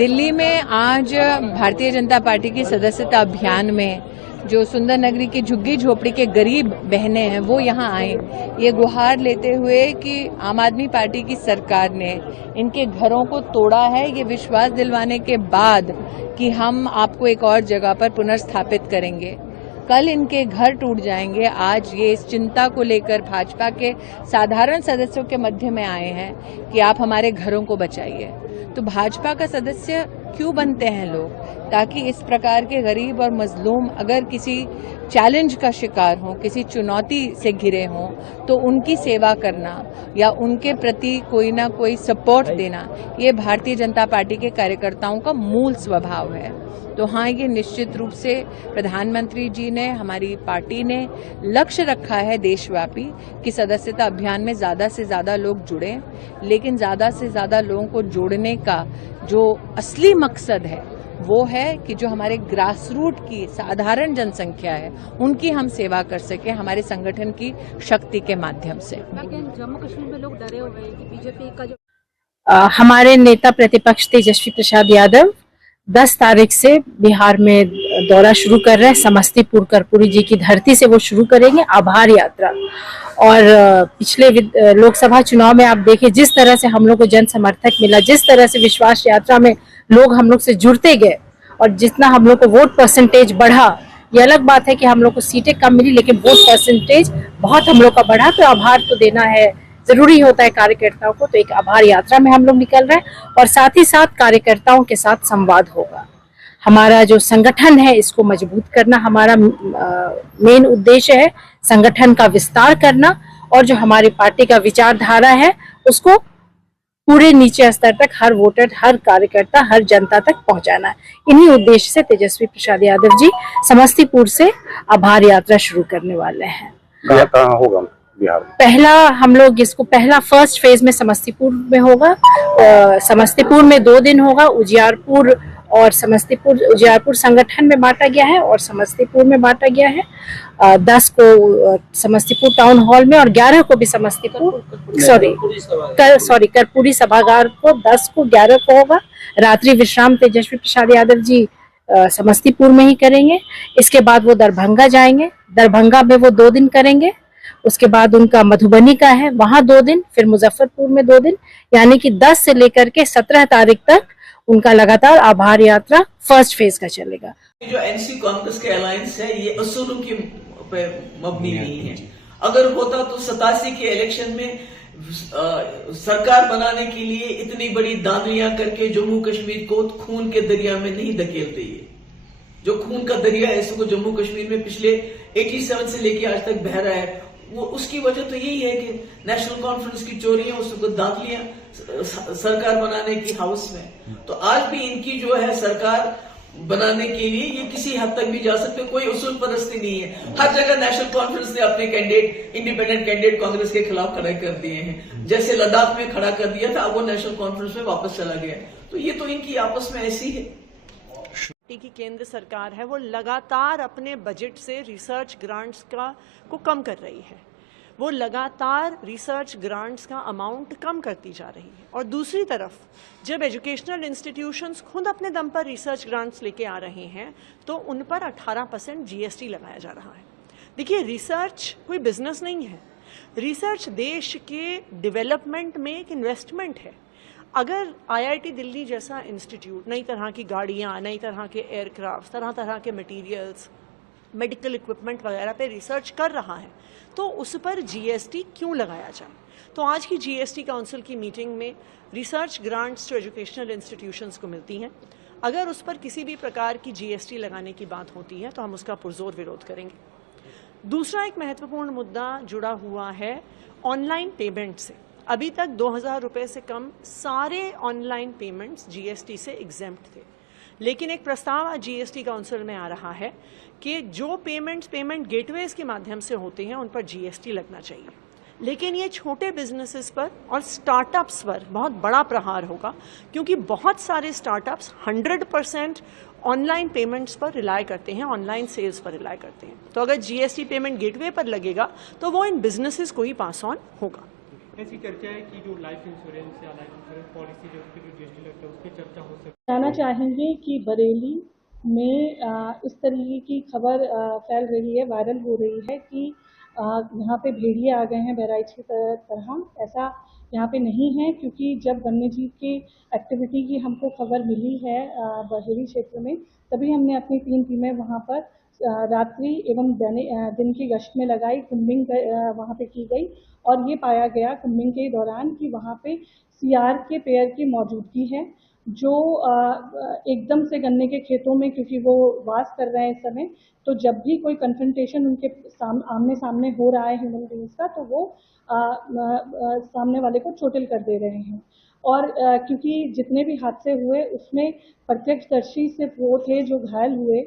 दिल्ली में आज भारतीय जनता पार्टी की सदस्यता अभियान में जो सुंदर नगरी की झुग्गी झोपड़ी के गरीब बहनें हैं वो यहाँ आए ये गुहार लेते हुए कि आम आदमी पार्टी की सरकार ने इनके घरों को तोड़ा है, ये विश्वास दिलवाने के बाद कि हम आपको एक और जगह पर पुनर्स्थापित करेंगे। कल इनके घर टूट जाएंगे। आज ये इस चिंता को लेकर भाजपा के साधारण सदस्यों के मध्य में आए हैं कि आप हमारे घरों को बचाइए। तो भाजपा का सदस्य क्यों बनते हैं लोग? ताकि इस प्रकार के गरीब और मजलूम अगर किसी चैलेंज का शिकार हों, किसी चुनौती से घिरे हों, तो उनकी सेवा करना या उनके प्रति कोई ना कोई सपोर्ट देना, ये भारतीय जनता पार्टी के कार्यकर्ताओं का मूल स्वभाव है। तो हाँ, ये निश्चित रूप से प्रधानमंत्री जी ने, हमारी पार्टी ने लक्ष्य रखा है देशव्यापी कि सदस्यता अभियान में ज़्यादा से ज़्यादा लोग जुड़ें, लेकिन ज़्यादा से ज़्यादा लोगों को जोड़ने का जो असली मकसद है वो है कि जो हमारे ग्रास रूट की साधारण जनसंख्या है उनकी हम सेवा कर सकें हमारे संगठन की शक्ति के माध्यम से। जम्मू कश्मीर में लोग डरे हुए हैं कि बीजेपी का जो हमारे नेता प्रतिपक्ष तेजस्वी प्रसाद यादव 10 तारीख से बिहार में दौरा शुरू कर रहे हैं। समस्तीपुर कर्पूरी जी की धरती से वो शुरू करेंगे आभार यात्रा। और पिछले लोकसभा चुनाव में आप देखिए जिस तरह से हम लोग को जन समर्थक मिला, जिस तरह से विश्वास यात्रा में लोग हम लोग से जुड़ते गए और जितना हम लोग को वोट परसेंटेज बढ़ा, ये अलग बात है कि हम लोग को सीटें कम मिली लेकिन वोट परसेंटेज बहुत हम लोग का बढ़ा। तो आभार तो देना है, जरूरी होता है कार्यकर्ताओं को। तो एक आभार यात्रा में हम लोग निकल रहे हैं और साथ ही साथ कार्यकर्ताओं के साथ संवाद होगा। हमारा जो संगठन है इसको मजबूत करना हमारा मेन उद्देश्य है, संगठन का विस्तार करना और जो हमारी पार्टी का विचारधारा है उसको पूरे नीचे स्तर तक हर वोटर, हर कार्यकर्ता, हर जनता तक पहुंचाना है। इन्हीं उद्देश्य से तेजस्वी प्रसाद यादव जी समस्तीपुर से आभार यात्रा शुरू करने वाले हैं। कहाँ होगा बिहार? पहला हम लोग इसको फर्स्ट फेज में समस्तीपुर में होगा। समस्तीपुर में 2 दिन होगा। उजियारपुर और उजियारपुर संगठन में बांटा गया है और समस्तीपुर में बांटा गया है। 10 को समस्तीपुर टाउन हॉल में और 11 को भी कर्पूरी सभागार को, 10 को 11 को होगा। रात्रि विश्राम तेजस्वी प्रसाद यादव जी समस्तीपुर में ही करेंगे। इसके बाद वो दरभंगा जाएंगे, दरभंगा में वो 2 दिन करेंगे। उसके बाद उनका मधुबनी का है, वहां 2 दिन, फिर मुजफ्फरपुर में 2 दिन, यानी कि 10 से लेकर के 17 तारीख तक उनका लगातार आभार यात्रा फर्स्ट फेज का चलेगा। जो एनसी कांग्रेस के अलायंस है ये असूलों की मबनी नहीं है। अगर होता तो 87 के इलेक्शन में सरकार बनाने के लिए इतनी बड़ी दांदियां करके जम्मू कश्मीर को खून के दरिया में नहीं धकेलते। ये जो खून का दरिया है इसको जम्मू कश्मीर में पिछले 87 से लेके आज तक बह रहा है, वो उसकी वजह तो यही है कि नेशनल कॉन्फ्रेंस की चोरियां, उसको दांत लिया सरकार बनाने की हाउस में। तो आज भी इनकी जो है सरकार बनाने के लिए ये किसी हद तक भी जा सकते, कोई उसूल परस्ती नहीं है। हर जगह नेशनल कॉन्फ्रेंस ने अपने कैंडिडेट, इंडिपेंडेंट कैंडिडेट कांग्रेस के खिलाफ खड़े कर दिए हैं। जैसे लद्दाख में खड़ा कर दिया था, अब वो नेशनल कॉन्फ्रेंस में वापस चला गया। तो ये तो इनकी आपस में ऐसी है। की केंद्र सरकार है वो लगातार अपने बजट से रिसर्च ग्रांट्स को कम कर रही है। वो लगातार रिसर्च ग्रांट्स का अमाउंट कम करती जा रही है। और दूसरी तरफ जब एजुकेशनल इंस्टीट्यूशंस खुद अपने दम पर रिसर्च ग्रांट्स लेके आ रहे हैं तो उन पर 18% जीएसटी लगाया जा रहा है। देखिए, रिसर्च कोई बिजनेस नहीं है। रिसर्च देश के डेवलपमेंट में एक इन्वेस्टमेंट है। अगर आईआईटी दिल्ली जैसा इंस्टीट्यूट नई तरह की गाड़ियाँ, नई तरह के एयरक्राफ्ट, तरह तरह के मटेरियल्स, मेडिकल इक्विपमेंट वगैरह पे रिसर्च कर रहा है तो उस पर जीएसटी क्यों लगाया जाए? तो आज की जीएसटी काउंसिल की मीटिंग में रिसर्च ग्रांट्स जो एजुकेशनल इंस्टीट्यूशंस को मिलती हैं, अगर उस पर किसी भी प्रकार की जीएसटी लगाने की बात होती है तो हम उसका पुरजोर विरोध करेंगे। दूसरा एक महत्वपूर्ण मुद्दा जुड़ा हुआ है ऑनलाइन पेमेंट से। अभी तक 2000 रुपये से कम सारे ऑनलाइन पेमेंट्स जीएसटी से एग्जेम्प्ट थे, लेकिन एक प्रस्ताव आज जीएसटी काउंसिल में आ रहा है कि जो पेमेंट गेटवेज के माध्यम से होते हैं उन पर जीएसटी लगना चाहिए। लेकिन ये छोटे बिजनेसेस पर और स्टार्टअप्स पर बहुत बड़ा प्रहार होगा, क्योंकि बहुत सारे स्टार्टअप्स 100% ऑनलाइन पेमेंट्स पर रिलाय करते हैं, ऑनलाइन सेल्स पर रिलाय करते हैं। तो अगर जीएसटी पेमेंट गेटवे पर लगेगा तो वो इन बिजनेसेस को ही पास ऑन होगा। ऐसी चर्चा है कि जो लाइफ इंश्योरेंस या लाइफ इंश्योरेंस पॉलिसी जो उसकी जो जीएसटी लगता है उस पर चर्चा हो सकती है। कहना चाहेंगे कि बरेली में इस तरीके की खबर फैल रही है, वायरल हो रही है कि यहाँ पे भेड़िए आ गए हैं बहराइच की तरह। ऐसा यहाँ पे नहीं है, क्योंकि जब वन्यजीव की एक्टिविटी की हमको खबर मिली है बहेड़ी क्षेत्र में, तभी हमने अपनी 3 टीमें वहाँ पर रात्रि एवं दिन की गश्त में लगाई, कुम्बिंग वहाँ पे की गई और ये पाया गया कुम्बिंग के दौरान कि वहाँ पे सियार के पेड़ की मौजूदगी है, जो एकदम से गन्ने के खेतों में, क्योंकि वो वास कर रहे हैं इस समय, तो जब भी कोई कन्फ्रंटेशन उनके आमने सामने हो रहा है ह्यूमन बीइंग्स का, तो वो सामने वाले को चोटिल कर दे रहे हैं। और क्योंकि जितने भी हादसे हुए उसमें प्रत्यक्षदर्शी सिर्फ वो थे जो घायल हुए,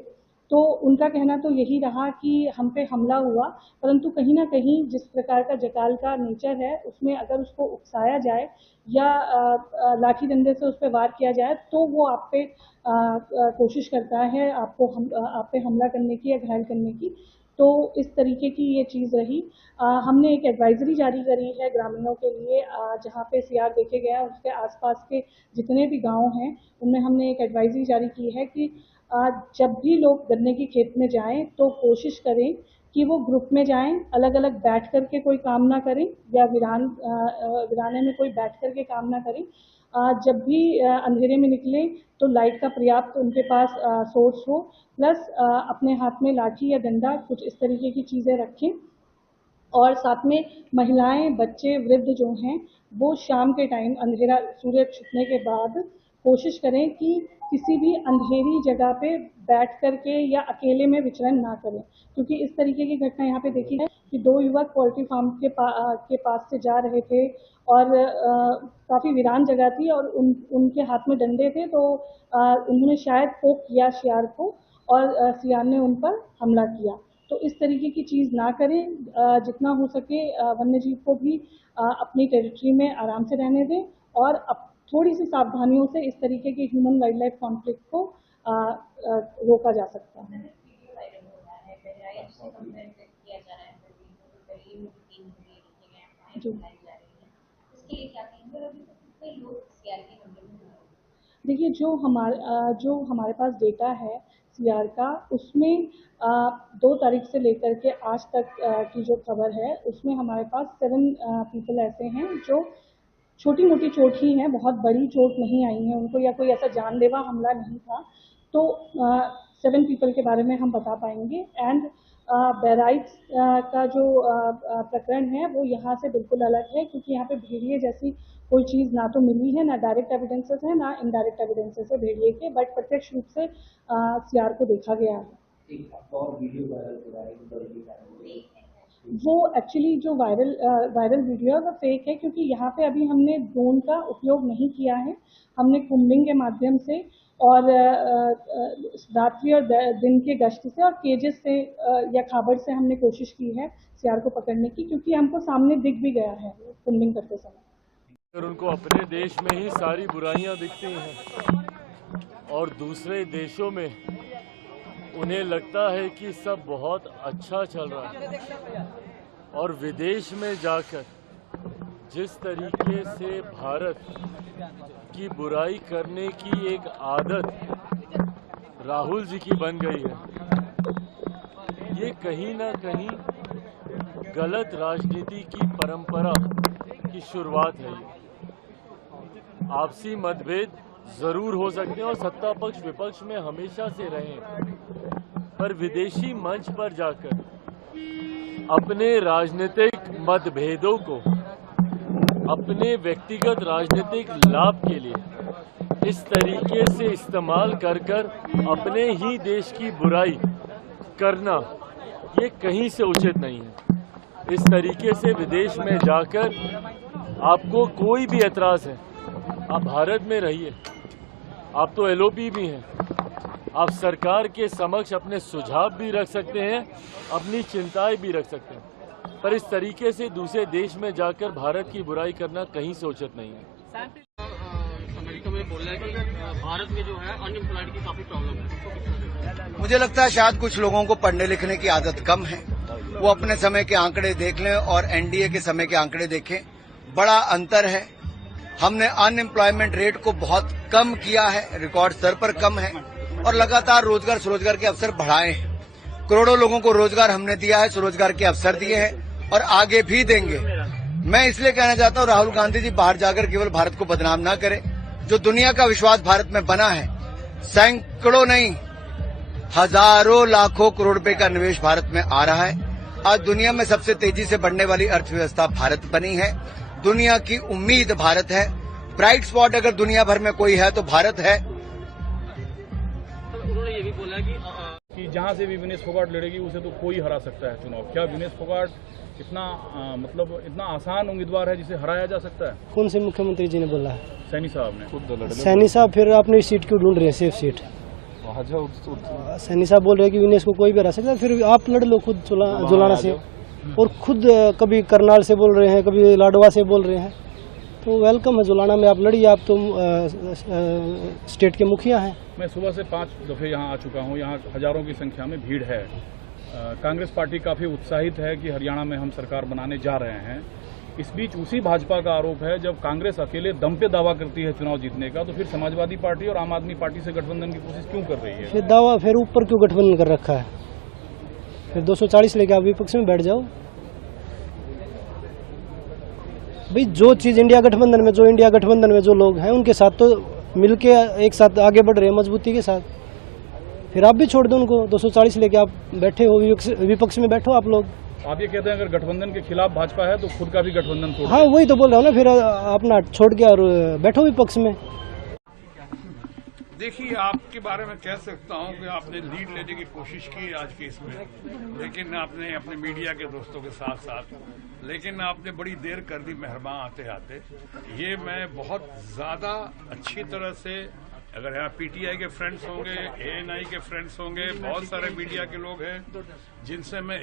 तो उनका कहना तो यही रहा कि हम पे हमला हुआ, परंतु कहीं ना कहीं जिस प्रकार का जकाल का नेचर है उसमें अगर उसको उकसाया जाए या लाठी डंडे से उस पर वार किया जाए तो वो आप पे कोशिश करता है आप पे हमला करने की या घायल करने की। तो इस तरीके की ये चीज़ रही। हमने एक एडवाइजरी जारी करी है ग्रामीणों के लिए, जहाँ पे सियार देखे गया उसके आसपास के जितने भी गांव हैं उनमें हमने एक एडवाइजरी जारी की है कि जब भी लोग गन्ने की खेत में जाएं तो कोशिश करें कि वो ग्रुप में जाएं, अलग अलग बैठ करके कोई काम ना करें या वीराने में कोई बैठ करके काम ना करें। जब भी अंधेरे में निकलें तो लाइट का पर्याप्त उनके पास सोर्स हो, प्लस अपने हाथ में लाठी या डंडा कुछ इस तरीके की चीज़ें रखें। और साथ में महिलाएं, बच्चे, वृद्ध जो हैं वो शाम के टाइम अंधेरा सूर्य छिपने के बाद कोशिश करें कि किसी भी अंधेरी जगह पे बैठ करके या अकेले में विचरण ना करें, क्योंकि इस तरीके की घटना यहाँ पे देखी है कि 2 युवक पोल्ट्री फार्म के पास से जा रहे थे और काफ़ी वीरान जगह थी और उनके हाथ में डंडे थे, तो उन्होंने शायद पोक किया शियार को और शियार ने उन पर हमला किया। तो इस तरीके की चीज़ ना करें, जितना हो सके वन्यजीव को भी अपनी टेरिटरी में आराम से रहने दें और थोड़ी सी सावधानियों से इस तरीके के ह्यूमन वाइल्ड लाइफ कॉन्फ्लिक्ट को रोका जा सकता है। देखिए, जो हमारे पास डेटा है सियार का, उसमें 2 तारीख से लेकर के आज तक की जो खबर है उसमें हमारे पास 7 पीपल ऐसे हैं जो छोटी मोटी चोट ही है, बहुत बड़ी चोट नहीं आई है उनको या कोई ऐसा जानलेवा हमला नहीं था। तो 7 पीपल के बारे में हम बता पाएंगे। एंड बहराइच का जो प्रकरण है वो यहाँ से बिल्कुल अलग है, क्योंकि यहाँ पे भेड़िए जैसी कोई चीज़ ना तो मिली है, ना डायरेक्ट एविडेंसेस है, ना इनडायरेक्ट एविडेंसेस है भेड़िए के, बट प्रत्यक्ष रूप से सियार को देखा गया है। वो एक्चुअली जो वायरल वीडियो है वो फेक है, क्योंकि यहाँ पे अभी हमने ड्रोन का उपयोग नहीं किया है। हमने कुम्बिंग के माध्यम से और रात्रि और दिन के गश्त से और केजेस से या खाबर से हमने कोशिश की है सियार को पकड़ने की, क्योंकि हमको सामने दिख भी गया है कुम्बिंग करते समय। अगर उनको अपने देश में ही सारी बुराइयां दिखती हैं और दूसरे देशों में उन्हें लगता है कि सब बहुत अच्छा चल रहा है, और विदेश में जाकर जिस तरीके से भारत की बुराई करने की एक आदत राहुल जी की बन गई है, ये कहीं ना कहीं गलत राजनीति की परंपरा की शुरुआत है। ये आपसी मतभेद जरूर हो सकते हैं और सत्ता पक्ष विपक्ष में हमेशा से रहे, पर विदेशी मंच पर जाकर अपने राजनीतिक मतभेदों को अपने व्यक्तिगत राजनीतिक लाभ के लिए इस तरीके से इस्तेमाल कर अपने ही देश की बुराई करना, ये कहीं से उचित नहीं है। इस तरीके से विदेश में जाकर आपको कोई भी एतराज़ है, आप भारत में रहिए, आप तो एलओपी भी हैं, आप सरकार के समक्ष अपने सुझाव भी रख सकते हैं, अपनी चिंताएं भी रख सकते हैं, पर इस तरीके से दूसरे देश में जाकर भारत की बुराई करना कहीं से उचित नहीं है। अमेरिका में बोल रहा है कि भारत में जो है अनएम्प्लॉयड की काफी प्रॉब्लम है। मुझे लगता है शायद कुछ लोगों को पढ़ने लिखने की आदत कम है, वो अपने समय के आंकड़े देख लें और एनडीए के समय के आंकड़े देखें। बड़ा अंतर है। हमने अनएम्प्लॉयमेंट रेट को बहुत कम किया है, रिकॉर्ड स्तर पर कम है, और लगातार रोजगार स्वरोजगार के अवसर बढ़ाए हैं। करोड़ों लोगों को रोजगार हमने दिया है, स्वरोजगार के अवसर दिए हैं और आगे भी देंगे। मैं इसलिए कहना चाहता हूं, राहुल गांधी जी बाहर जाकर केवल भारत को बदनाम ना करें। जो दुनिया का विश्वास भारत में बना है, सैकड़ों नहीं हजारों लाखों करोड़ रुपए का निवेश भारत में आ रहा है। आज दुनिया में सबसे तेजी से बढ़ने वाली अर्थव्यवस्था भारत बनी है। दुनिया की उम्मीद भारत है। ब्राइट स्पॉट अगर दुनिया भर में कोई है तो भारत है। उन्होंने ये भी बोला कि जहां से भी विनेश फोगाट लड़ेगी उसे तो कोई हरा सकता है चुनाव। क्या विनेश फोगाट इतना इतना आसान उम्मीदवार है जिसे हराया जा सकता है? कौन से मुख्यमंत्री जी ने बोला है? सैनी साहब ने। सैनी साहब फिर अपनी सीट क्यों ढूंढ रहे हैं, सेफ सीट? सैनी साहब बोल रहे हैं कि विनेश को कोई भी हरा सकता है, फिर आप लड़ लो खुद जुलाना से। और खुद कभी करनाल से बोल रहे हैं, कभी लाडवा से बोल रहे हैं, तो वेलकम है जुलाना में, आप लड़िए। आप तो स्टेट के मुखिया हैं। मैं सुबह से 5 दफे यहाँ आ चुका हूँ। यहाँ हजारों की संख्या में भीड़ है। कांग्रेस पार्टी काफ़ी उत्साहित है कि हरियाणा में हम सरकार बनाने जा रहे हैं। इस बीच उसी भाजपा का आरोप है, जब कांग्रेस अकेले दम पे दावा करती है चुनाव जीतने का, तो फिर समाजवादी पार्टी और आम आदमी पार्टी से गठबंधन की कोशिश क्यों कर रही है? फिर दावा फिर ऊपर क्यों गठबंधन कर रखा है? फिर 240 लेके आप विपक्ष में बैठ जाओ। भाई जो चीज इंडिया गठबंधन में जो लोग हैं उनके साथ तो मिलके एक साथ आगे बढ़ रहे हैं मजबूती के साथ, फिर आप भी छोड़ दो उनको। 240 लेके आप बैठे हो, विपक्ष में बैठो आप लोग। आप ये कहते हैं अगर गठबंधन के खिलाफ भाजपा है तो खुद का भी गठबंधन तोड़। हाँ, वही तो बोल रहा हूँ ना, फिर अपना छोड़ के और बैठो विपक्ष में। देखिए, आपके बारे में कह सकता हूं कि आपने लीड लेने की कोशिश की आज के इसमें, लेकिन आपने अपने मीडिया के दोस्तों के साथ साथ, लेकिन आपने बड़ी देर कर दी मेहरबान आते आते। ये मैं बहुत ज्यादा अच्छी तरह से, अगर यहाँ पीटीआई के फ्रेंड्स होंगे, एएनआई के फ्रेंड्स होंगे, बहुत सारे मीडिया के लोग हैं जिनसे मैं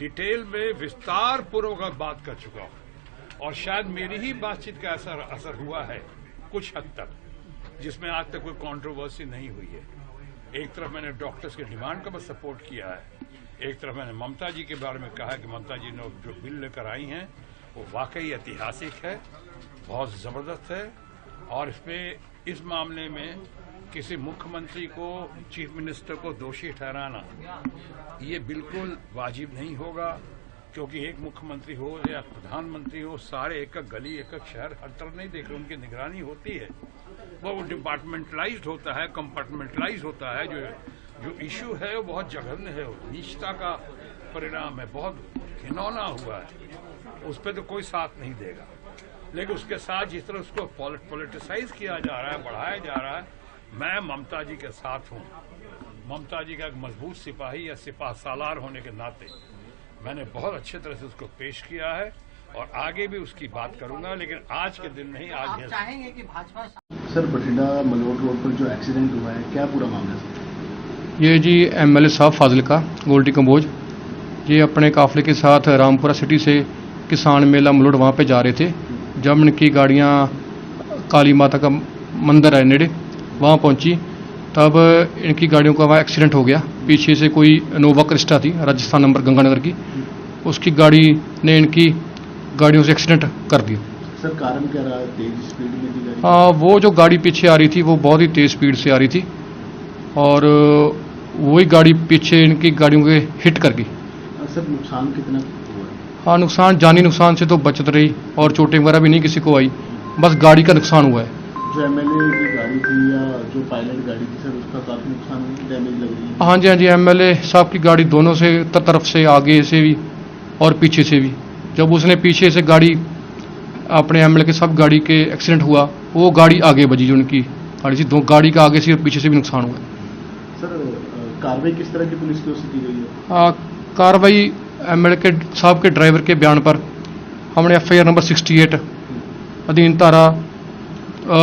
डिटेल में विस्तार पूर्वक बात कर चुका हूँ, और शायद मेरी ही बातचीत का असर हुआ है कुछ हद तक, जिसमें आज तक कोई कंट्रोवर्सी नहीं हुई है। एक तरफ मैंने डॉक्टर्स के डिमांड का बस सपोर्ट किया है, एक तरफ मैंने ममता जी के बारे में कहा कि ममता जी ने जो बिल लेकर आई हैं वो वाकई ऐतिहासिक है, बहुत ज़बरदस्त है, और इस मामले में किसी मुख्यमंत्री को, चीफ मिनिस्टर को दोषी ठहराना ये बिल्कुल वाजिब नहीं होगा, क्योंकि एक मुख्यमंत्री हो या प्रधानमंत्री हो, सारे एक एक गली एक एक शहर हर तरफ नहीं देख रहे, उनकी निगरानी होती है। वो डिपार्टमेंटलाइज्ड होता है, कंपार्टमेंटलाइज होता है। जो इशू है वो बहुत जघन्य है, नीचता का परिणाम है, बहुत घिनौना हुआ है, उस पर तो कोई साथ नहीं देगा। लेकिन उसके साथ जिस तरह उसको पॉलिटिसाइज किया जा रहा है, बढ़ाया जा रहा है, मैं ममता जी के साथ हूँ। ममता जी का एक मजबूत सिपाही या सिपाह सालार होने के नाते मैंने बहुत अच्छे तरह से उसको पेश किया है, और आगे भी उसकी बात करूंगा, लेकिन आज के दिन नहीं। आज आप चाहेंगे कि भाजपा। सर, बठिंडा मलोट रोड पर जो एक्सीडेंट हुआ है, क्या पूरा मामला है? ये जी एमएलए साहब फाजिलका गोल्डी कंबोज, ये अपने काफले के साथ रामपुरा सिटी से किसान मेला मलोट वहाँ पे जा रहे थे। जब इनकी गाड़ियाँ काली माता का मंदिर है नेड़े वहाँ पहुँची, तब इनकी गाड़ियों का वहाँ एक्सीडेंट हो गया। पीछे से कोई इनोवा क्रिस्टा थी, राजस्थान नंबर, गंगानगर की, उसकी गाड़ी ने इनकी गाड़ियों से एक्सीडेंट कर दिया। सर, कारण क्या रहा? तेज स्पीड में थी गाड़ी? हाँ, वो जो गाड़ी पीछे आ रही थी वो बहुत ही तेज स्पीड से आ रही थी, और वही गाड़ी पीछे इनकी गाड़ियों के हिट कर गई। सर, नुकसान कितना हुआ? हाँ, नुकसान, जानी नुकसान से तो बचत रही, और चोटें वगैरह भी नहीं किसी को आई, बस गाड़ी का नुकसान हुआ है। जो एमएलए की गाड़ी थी या जो पायलट गाड़ी थी, सर उसका काफी नुकसान, डैमेज लग रही है? हाँ जी, एमएलए साहब की गाड़ी दोनों से तरफ से, आगे से भी और पीछे से भी। जब उसने पीछे से गाड़ी, अपने एमएलए के सब गाड़ी के एक्सीडेंट हुआ, वो गाड़ी आगे बजी, जो उनकी गाड़ी थी, दो गाड़ी का आगे से और पीछे से भी नुकसान हुआ। सर, कार्रवाई किस तरह की पुलिस की ओर से की गई है? कार्रवाई एमएलए के साहब के ड्राइवर के बयान पर हमने एफआईआर नंबर 68 अधीन धारा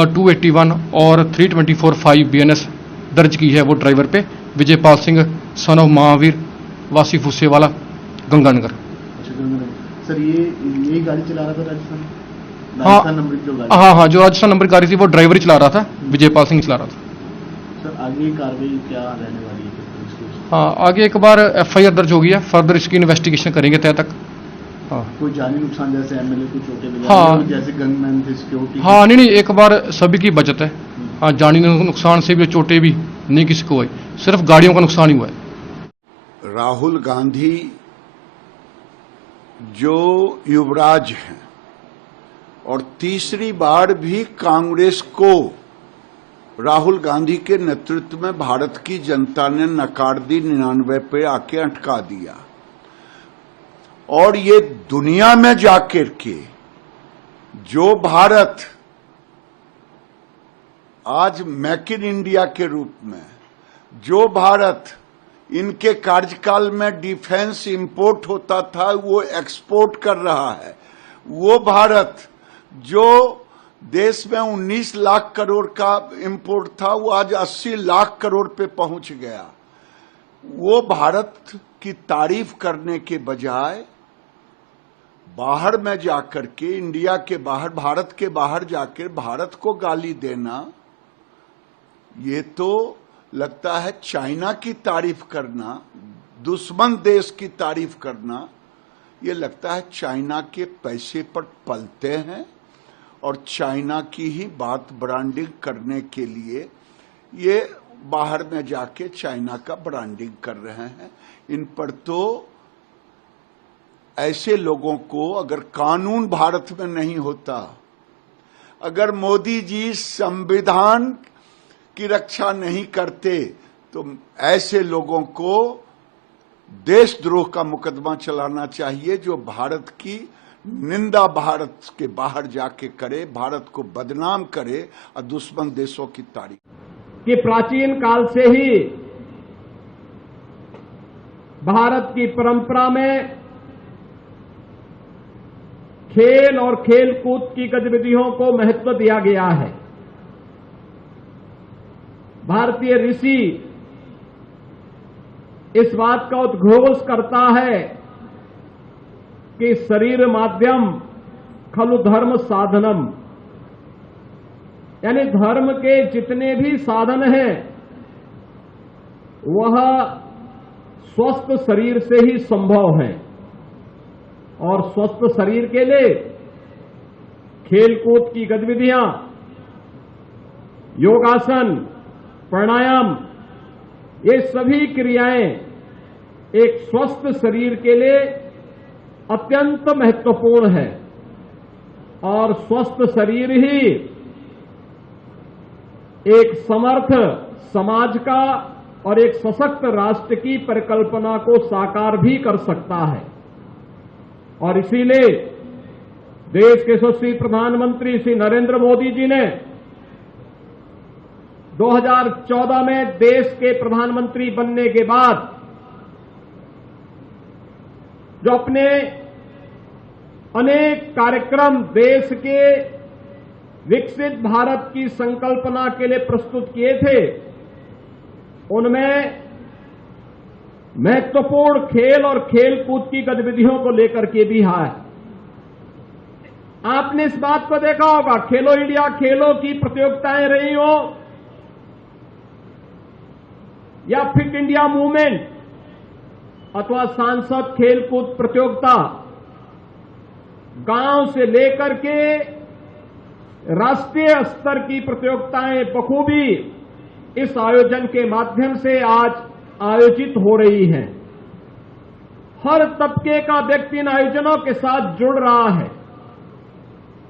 281 और 324(5) BNS दर्ज की है वो ड्राइवर पे, विजयपाल सिंह सन ऑफ महावीर, वासी फुसेवाला, गंगानगर। सर, यही गाड़ी चला रहा था राजस्थान नंबर की जो गाड़ी? हाँ, जो राजस्थान नंबर गाड़ी थी वो ड्राइवर ही चला रहा था, विजयपाल सिंह चला रहा था। सर, आगे कार्रवाई क्या रहने वाली है? हाँ, आगे एक बार एफआईआर दर्ज हो गई है, फर्दर इसकी इन्वेस्टिगेशन करेंगे तय तक, हाँ कोई जानी नुकसान जैसे एमएलए को चोटें वगैरह हाँ जैसे गनमैन थे सिक्योरिटी हाँ नहीं एक बार सभी की बचत है। हाँ जानी नुकसान से भी चोटें भी नहीं किसी को हुई, सिर्फ गाड़ियों का नुकसान ही हुआ है। राहुल गांधी जो युवराज हैं और तीसरी बार भी कांग्रेस को राहुल गांधी के नेतृत्व में भारत की जनता ने नकार दी, 99 पे आके अटका दिया। और ये दुनिया में जाकर के जो भारत आज मेक इन इंडिया के रूप में, जो भारत इनके कार्यकाल में डिफेंस इंपोर्ट होता था वो एक्सपोर्ट कर रहा है, वो भारत जो देश में 19 लाख करोड़ का इंपोर्ट था वो आज 80 लाख करोड़ पे पहुंच गया। वो भारत की तारीफ करने के बजाय बाहर में जाकर के, इंडिया के बाहर, भारत के बाहर जाकर भारत को गाली देना, ये तो लगता है चाइना की तारीफ करना, दुश्मन देश की तारीफ करना, ये लगता है चाइना के पैसे पर पलते हैं और चाइना की ही बात ब्रांडिंग करने के लिए ये बाहर में जाके चाइना का ब्रांडिंग कर रहे हैं। इन पर तो ऐसे लोगों को, अगर कानून भारत में नहीं होता, अगर मोदी जी संविधान की रक्षा नहीं करते, तो ऐसे लोगों को देशद्रोह का मुकदमा चलाना चाहिए, जो भारत की निंदा भारत के बाहर जाके करे, भारत को बदनाम करे और दुश्मन देशों की तारीफ। कि प्राचीन काल से ही भारत की परंपरा में खेल और खेल कूद की गतिविधियों को महत्व दिया गया है। भारतीय ऋषि इस बात का उद्घोष करता है कि शरीर माध्यम खलु धर्म साधनम, यानी धर्म के जितने भी साधन हैं वह स्वस्थ शरीर से ही संभव है। और स्वस्थ शरीर के लिए खेलकूद की गतिविधियां, योगासन, प्राणायाम, ये सभी क्रियाएं एक स्वस्थ शरीर के लिए अत्यंत महत्वपूर्ण है। और स्वस्थ शरीर ही एक समर्थ समाज का और एक सशक्त राष्ट्र की परिकल्पना को साकार भी कर सकता है। और इसीलिए देश के यशस्वी प्रधानमंत्री श्री नरेंद्र मोदी जी ने 2014 में देश के प्रधानमंत्री बनने के बाद जो अपने अनेक कार्यक्रम देश के विकसित भारत की संकल्पना के लिए प्रस्तुत किए थे, उनमें महत्वपूर्ण खेल और खेल कूद की गतिविधियों को लेकर के भी है। आपने इस बात को देखा होगा, खेलो इंडिया खेलों की प्रतियोगिताएं रही हो या फिट इंडिया मूवमेंट अथवा सांसद खेल कूद प्रतियोगिता, गांव से लेकर के राष्ट्रीय स्तर की प्रतियोगिताएं बखूबी इस आयोजन के माध्यम से आज आयोजित हो रही हैं। हर तबके का व्यक्ति इन आयोजनों के साथ जुड़ रहा है।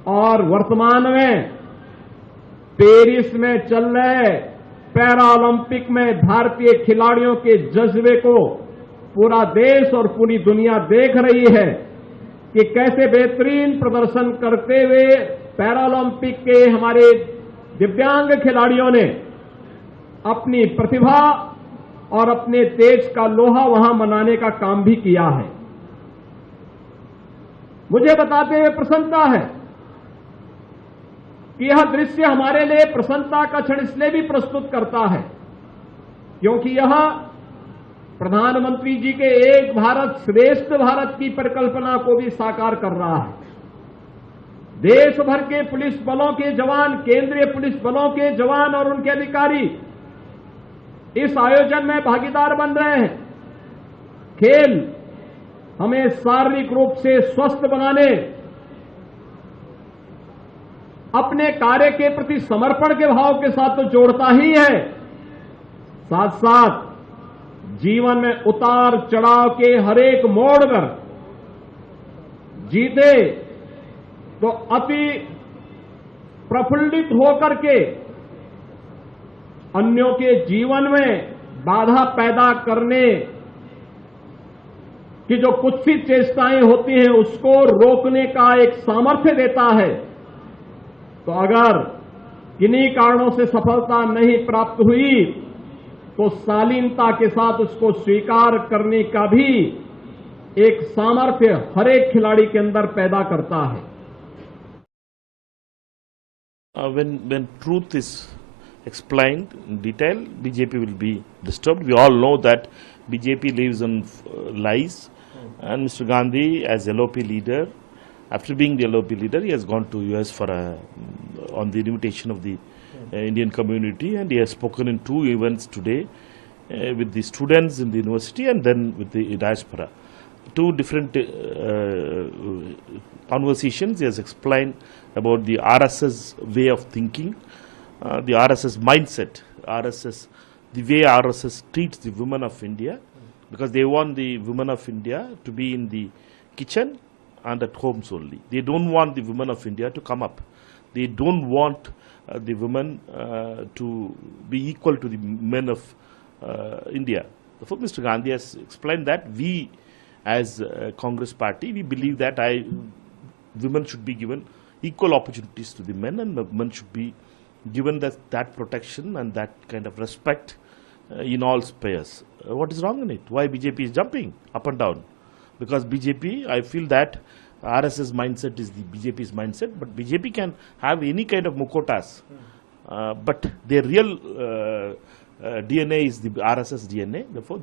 और वर्तमान में पेरिस में चल रहे पैरा ओलंपिक में भारतीय खिलाड़ियों के जज्बे को पूरा देश और पूरी दुनिया देख रही है कि कैसे बेहतरीन प्रदर्शन करते हुए पैरा ओलंपिक के हमारे दिव्यांग खिलाड़ियों ने अपनी प्रतिभा और अपने देश का लोहा वहां मनाने का काम भी किया है। मुझे बताते हुए प्रसन्नता है कि यह दृश्य हमारे लिए प्रसन्नता का क्षण इसलिए भी प्रस्तुत करता है क्योंकि यह प्रधानमंत्री जी के एक भारत श्रेष्ठ भारत की परिकल्पना को भी साकार कर रहा है। देश भर के पुलिस बलों के जवान, केंद्रीय पुलिस बलों के जवान और उनके अधिकारी इस आयोजन में भागीदार बन रहे हैं। खेल हमें शारीरिक रूप से स्वस्थ बनाने, अपने कार्य के प्रति समर्पण के भाव के साथ तो जोड़ता ही है, साथ साथ जीवन में उतार चढ़ाव के हरेक मोड़ पर जीते तो अति प्रफुल्लित होकर के अन्यों के जीवन में बाधा पैदा करने की जो कुत्सित चेष्टाएं होती हैं उसको रोकने का एक सामर्थ्य देता है। तो अगर किन्हीं कारणों से सफलता नहीं प्राप्त हुई तो शालीनता के साथ उसको स्वीकार करने का भी एक सामर्थ्य हर एक खिलाड़ी के अंदर पैदा करता है। When truth is explained in detail, BJP will be disturbed. We all know that BJP lives on lies, and Mr. Gandhi, as LOP leader, after being the LOP leader, he has gone to US for on the invitation of the Indian community, and he has spoken in 2 events today with the students in the university and then with the diaspora. 2 different conversations. He has explained about the RSS way of thinking, the RSS mindset, the way RSS treats the women of India, because they want the women of India to be in the kitchen and at homes only. They don't want the women of India to come up. They don't want the women to be equal to the men of India. Therefore, Mr. Gandhi has explained that we, as a Congress party, we believe that women should be given equal opportunities to the men, and the men should be given that protection and that kind of respect in all spheres. What is wrong in it? Why BJP is jumping up and down? Because BJP, I feel that RSS mindset is the BJP's mindset, but BJP can have any kind of mukotas, but their real DNA is the RSS DNA. Therefore,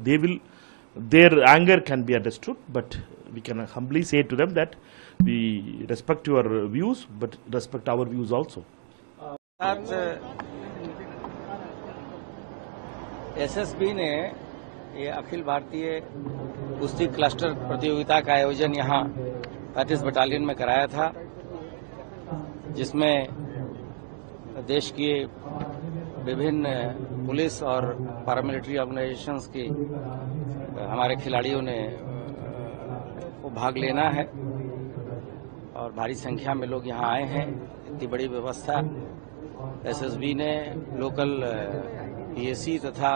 their anger can be understood, but we can humbly say to them that we respect your views, but respect our views also. SSB ने ये अखिल भारतीय कुश्ती cluster प्रतियोगिता का आयोजन यहाँ 35 battalion में कराया था, जिसमें देश की विभिन्न पुलिस और पैरामिलिट्री ऑर्गेनाइजेशंस की हमारे खिलाड़ियों ने को भाग लेना है और भारी संख्या में लोग यहाँ आए हैं। इतनी बड़ी व्यवस्था एसएसबी ने लोकल पीएसी तथा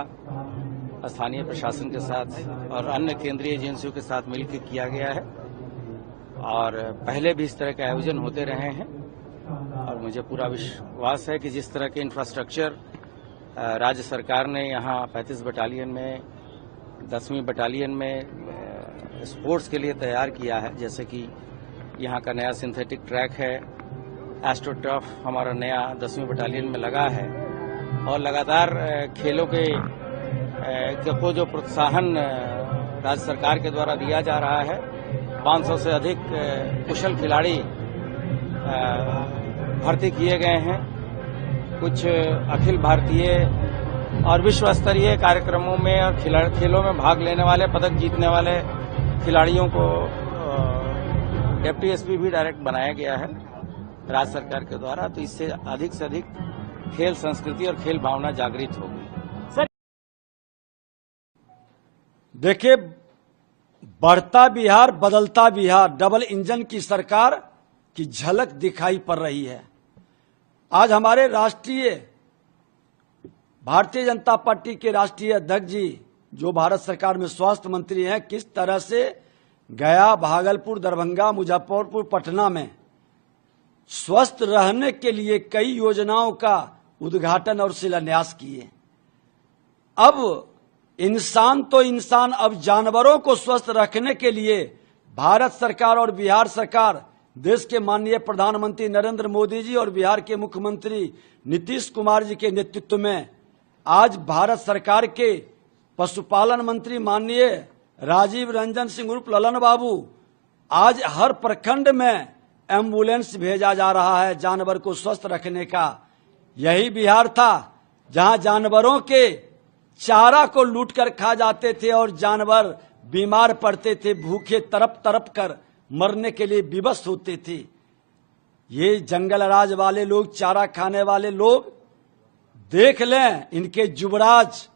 स्थानीय प्रशासन के साथ और अन्य केंद्रीय एजेंसियों के साथ मिलकर किया गया है, और पहले भी इस तरह के आयोजन होते रहे हैं। और मुझे पूरा विश्वास है कि जिस तरह के इंफ्रास्ट्रक्चर राज्य सरकार ने यहाँ 35 बटालियन में 10वीं बटालियन में स्पोर्ट्स के लिए तैयार किया है, जैसे कि यहाँ का नया सिंथेटिक ट्रैक है, एस्ट्रोटर्फ हमारा नया 10वीं बटालियन में लगा है, और लगातार खेलों के को जो प्रोत्साहन राज्य सरकार के द्वारा दिया जा रहा है, 500 से अधिक कुशल खिलाड़ी भर्ती किए गए हैं। कुछ अखिल भारतीय और विश्व स्तरीय कार्यक्रमों में और खेलों में भाग लेने वाले, पदक जीतने वाले खिलाड़ियों को डेप्टी एसपी भी डायरेक्ट बनाया गया है राज्य सरकार के द्वारा। तो इससे से अधिक खेल संस्कृति और खेल भावना जागृत होगी। देखिए, बढ़ता बिहार बदलता बिहार, डबल इंजन की सरकार की झलक दिखाई पड़ रही है। आज हमारे भारतीय जनता पार्टी के राष्ट्रीय अध्यक्ष जी, जो भारत सरकार में स्वास्थ्य मंत्री हैं, किस तरह से गया, भागलपुर, दरभंगा, मुजफ्फरपुर, पटना में स्वस्थ रहने के लिए कई योजनाओं का उद्घाटन और शिलान्यास किए। अब इंसान तो इंसान, अब जानवरों को स्वस्थ रखने के लिए भारत सरकार और बिहार सरकार, देश के माननीय प्रधानमंत्री नरेंद्र मोदी जी और बिहार के मुख्यमंत्री नीतीश कुमार जी के नेतृत्व में आज भारत सरकार के पशुपालन मंत्री माननीय राजीव रंजन सिंह उर्फ ललन बाबू, आज हर प्रखंड में एम्बुलेंस भेजा जा रहा है जानवर को स्वस्थ रखने का। यही बिहार था जहां जानवरों के चारा को लूट कर खा जाते थे और जानवर बीमार पड़ते थे, भूखे तरप तरप कर मरने के लिए विवश होते थे। ये जंगल राज वाले लोग, चारा खाने वाले लोग, देख लें इनके युवराज,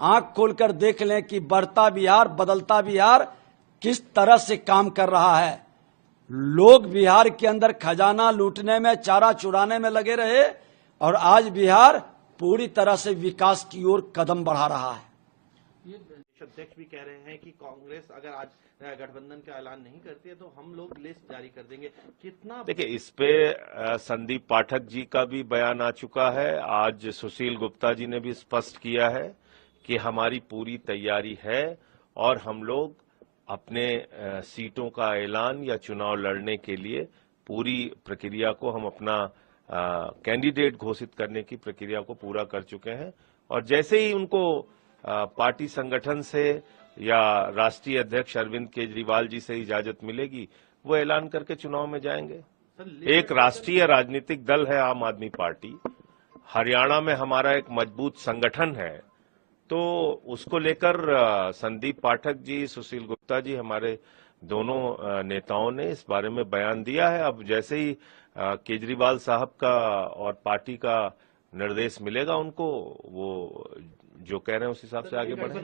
आंख खोलकर देख लें कि बढ़ता बिहार, बदलता बिहार किस तरह से काम कर रहा है। लोग बिहार के अंदर खजाना लूटने में, चारा चुराने में लगे रहे और आज बिहार पूरी तरह से विकास की ओर कदम बढ़ा रहा है। अध्यक्ष भी कह रहे हैं कि कांग्रेस अगर आज गठबंधन का ऐलान नहीं करती है तो हम लोग लिस्ट जारी कर देंगे। कितना देखिए, इस पे संदीप पाठक जी का भी बयान आ चुका है। आज सुशील गुप्ता जी ने भी स्पष्ट किया है कि हमारी पूरी तैयारी है और हम लोग अपने सीटों का ऐलान या चुनाव लड़ने के लिए पूरी प्रक्रिया को, हम अपना कैंडिडेट घोषित करने की प्रक्रिया को पूरा कर चुके हैं। और जैसे ही उनको पार्टी संगठन से या राष्ट्रीय अध्यक्ष अरविंद केजरीवाल जी से इजाजत मिलेगी, वो ऐलान करके चुनाव में जाएंगे। एक राष्ट्रीय राजनीतिक दल है आम आदमी पार्टी, हरियाणा में हमारा एक मजबूत संगठन है, तो उसको लेकर संदीप पाठक जी, सुशील गुप्ता जी, हमारे दोनों नेताओं ने इस बारे में बयान दिया है। अब जैसे ही केजरीवाल साहब का और पार्टी का निर्देश मिलेगा उनको, वो जो कह रहे हैं उस हिसाब से आगे बढ़ेंगे।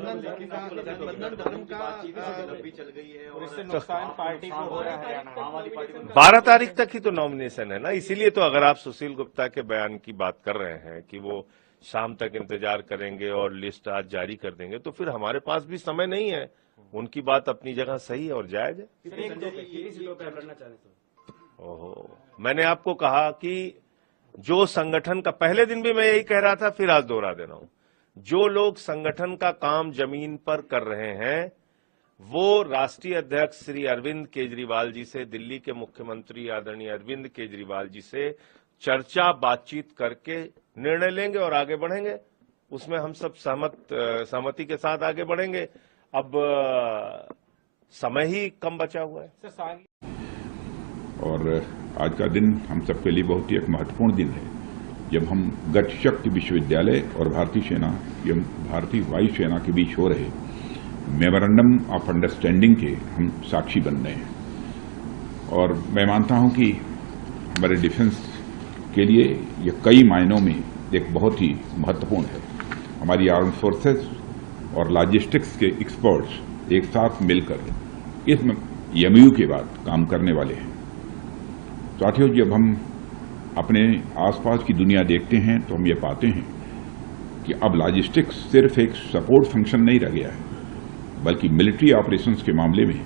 12 तारीख तक ही तो नॉमिनेशन है ना, इसीलिए तो अगर आप सुशील गुप्ता के बयान की बात कर रहे हैं कि वो शाम तक इंतजार करेंगे और लिस्ट आज जारी कर देंगे, तो फिर हमारे पास भी समय नहीं है। उनकी बात अपनी जगह सही है और जायज है। ओहो, मैंने आपको कहा कि जो संगठन का, पहले दिन भी मैं यही कह रहा था, फिर आज दोहरा दे रहा हूं, जो लोग संगठन का काम जमीन पर कर रहे हैं वो राष्ट्रीय अध्यक्ष श्री अरविंद केजरीवाल जी से, दिल्ली के मुख्यमंत्री आदरणीय अरविंद केजरीवाल जी से चर्चा बातचीत करके निर्णय लेंगे और आगे बढ़ेंगे। उसमें हम सब सहमति के साथ आगे बढ़ेंगे। अब समय ही कम बचा हुआ है। और आज का दिन हम सबके लिए बहुत ही एक महत्वपूर्ण दिन है, जब हम गति शक्ति विश्वविद्यालय और भारतीय सेना एवं भारतीय वायुसेना के बीच हो रहे मेमोरेंडम ऑफ अंडरस्टैंडिंग के हम साक्षी बन रहे हैं। और मैं मानता हूं कि हमारे डिफेंस के लिए ये कई मायनों में एक बहुत ही महत्वपूर्ण है। हमारी आर्म फोर्सेस और लॉजिस्टिक्स के एक्सपर्ट्स एक साथ मिलकर इस एमयू के बाद काम करने वाले हैं। साथियों, जब हम अपने आसपास की दुनिया देखते हैं तो हम ये पाते हैं कि अब लॉजिस्टिक्स सिर्फ एक सपोर्ट फंक्शन नहीं रह गया है, बल्कि मिलिट्री ऑपरेशंस के मामले में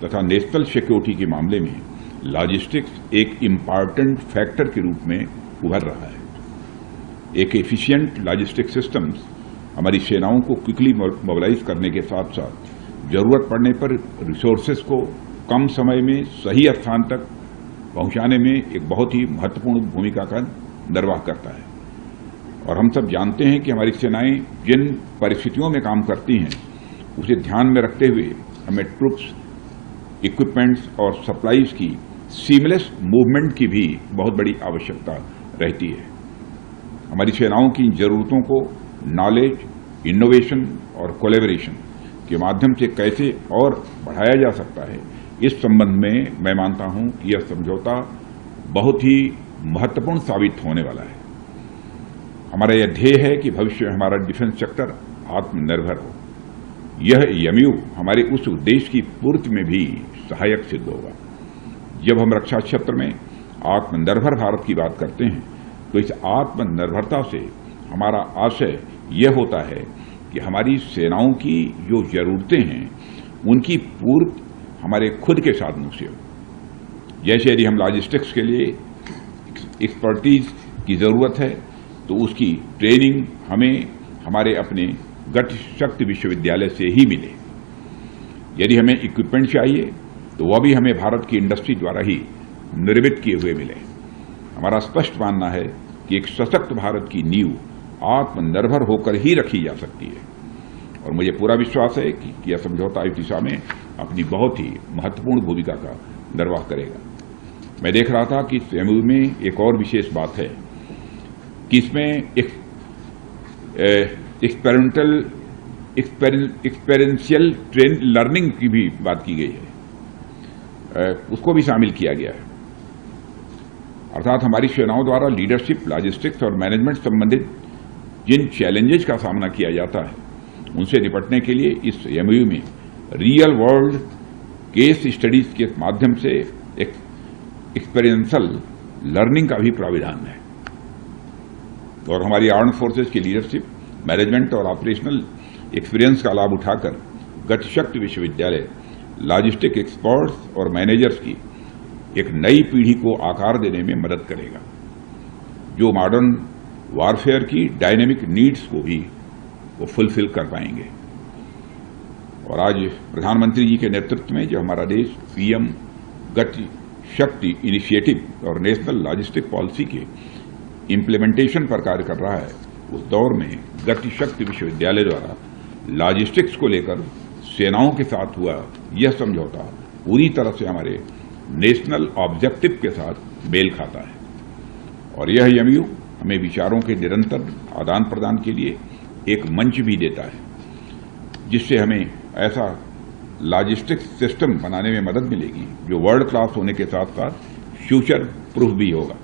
तथा नेशनल सिक्योरिटी के मामले में लॉजिस्टिक्स एक इम्पॉर्टेंट फैक्टर के रूप में उभर रहा है। एक एफिशिएंट लॉजिस्टिक सिस्टम्स हमारी सेनाओं को क्विकली मोबिलाइज करने के साथ साथ जरूरत पड़ने पर रिसोर्सेज को कम समय में सही स्थान तक पहुंचाने में एक बहुत ही महत्वपूर्ण भूमिका का निर्वाह करता है। और हम सब जानते हैं कि हमारी सेनाएं जिन परिस्थितियों में काम करती हैं उसे ध्यान में रखते हुए हमें ट्रूप्स, इक्विपमेंट्स और सप्लाईज की सीमलेस मूवमेंट की भी बहुत बड़ी आवश्यकता रहती है। हमारी सेनाओं की जरूरतों को नॉलेज, इनोवेशन और कोलैबोरेशन के माध्यम से कैसे और बढ़ाया जा सकता है, इस संबंध में मैं मानता हूं कि यह समझौता बहुत ही महत्वपूर्ण साबित होने वाला है। हमारा यह ध्येय है कि भविष्य में हमारा डिफेंस सेक्टर आत्मनिर्भर हो। यह एमयू हमारे उस उद्देश्य की पूर्ति में भी सहायक सिद्ध होगा। जब हम रक्षा क्षेत्र में आत्मनिर्भर भारत की बात करते हैं तो इस आत्मनिर्भरता से हमारा आशय यह होता है कि हमारी सेनाओं की जो जरूरतें हैं उनकी पूर्ति हमारे खुद के साधनों से हो। जैसे यदि हम लॉजिस्टिक्स के लिए एक्सपर्टीज की जरूरत है तो उसकी ट्रेनिंग हमें हमारे अपने गति शक्ति विश्वविद्यालय से ही मिले। यदि हमें इक्विपमेंट चाहिए तो वह भी हमें भारत की इंडस्ट्री द्वारा ही निर्मित किए हुए मिले। हमारा स्पष्ट मानना है कि एक सशक्त भारत की नींव आत्मनिर्भर होकर ही रखी जा सकती है और मुझे पूरा विश्वास है कि यह समझौता इस दिशा में अपनी बहुत ही महत्वपूर्ण भूमिका का निर्वाह करेगा। मैं देख रहा था कि इस एमयू में एक और विशेष बात है कि इसमें एक एक्सपेरिमेंटल एक्सपेरियंशियल ट्रेन लर्निंग की भी बात की गई है, उसको भी शामिल किया गया है। अर्थात हमारी सेनाओं द्वारा लीडरशिप, लॉजिस्टिक्स और मैनेजमेंट संबंधित जिन चैलेंजेस का सामना किया जाता है उनसे निपटने के लिए इस एमओयू में रियल वर्ल्ड केस स्टडीज के माध्यम से एक्सपेरियंशियल लर्निंग का भी प्राविधान है। और हमारी आर्म फोर्सेज की लीडरशिप, मैनेजमेंट और ऑपरेशनल एक्सपीरियंस का लाभ उठाकर गतिशक्ति विश्वविद्यालय लॉजिस्टिक एक्सपर्ट्स और मैनेजर्स की एक नई पीढ़ी को आकार देने में मदद करेगा, जो मॉडर्न वारफेयर की डायनेमिक नीड्स को भी वो फुलफिल कर पाएंगे। और आज प्रधानमंत्री जी के नेतृत्व में जो हमारा देश पीएम गति शक्ति इनिशिएटिव और नेशनल लॉजिस्टिक पॉलिसी के इम्प्लीमेंटेशन पर कार्य कर रहा है, उस दौर में गति शक्ति विश्वविद्यालय द्वारा लॉजिस्टिक्स को लेकर सेनाओं के साथ हुआ यह समझौता पूरी तरह से हमारे नेशनल ऑब्जेक्टिव के साथ मेल खाता है। और यह एमओयू हमें विचारों के निरंतर आदान प्रदान के लिए एक मंच भी देता है, जिससे हमें ऐसा लॉजिस्टिक्स सिस्टम बनाने में मदद मिलेगी जो वर्ल्ड क्लास होने के साथ साथ फ्यूचर प्रूफ भी होगा।